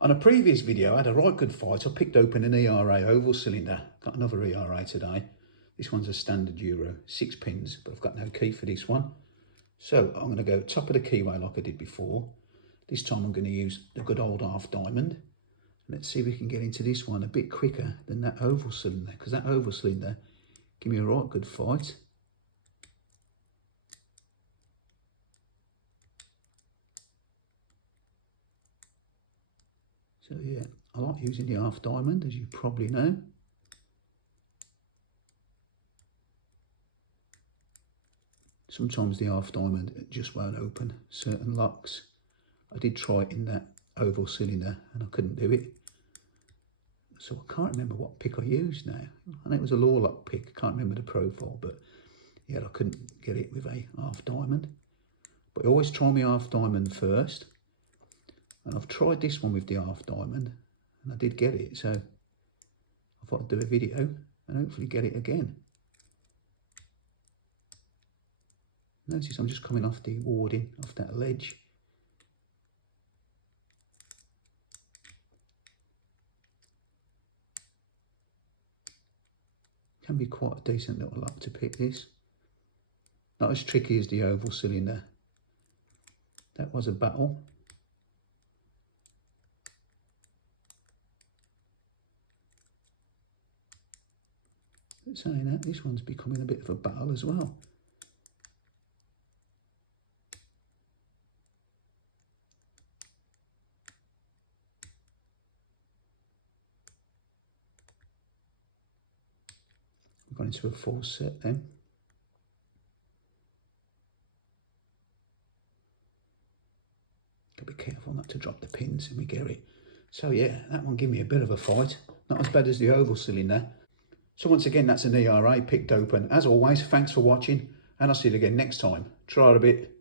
On a previous video, I had a right good fight. I picked open an ERA oval cylinder. Got another ERA today. This one's a standard Euro, 6 pins, but I've got no key for this one. So I'm going to go top of the keyway like I did before. This time I'm going to use the good old half diamond. Let's see if we can get into this one a bit quicker than that oval cylinder, because that oval cylinder give me a right good fight. So yeah, I like using the half diamond, as you probably know. Sometimes the half diamond just won't open certain locks. I did try it in that oval cylinder and I couldn't do it. So I can't remember what pick I used now. I know it was a law lock pick, I can't remember the profile, but yeah, I couldn't get it with a half diamond. But I always try my half diamond first. And I've tried this one with the half diamond and I did get it. So I thought I'd do a video and hopefully get it again. Notice I'm just coming off the warding, off that ledge. Can be quite a decent little lock to pick this. Not as tricky as the oval cylinder. That was a battle. But saying that, this one's becoming a bit of a battle as well. Gone into a full set then. Gotta be careful not to drop the pins when we get it. So yeah, that one gave me a bit of a fight. Not as bad as the oval cylinder. So once again, that's an ERA picked open. As always, thanks for watching, and I'll see you again next time. Try it a bit.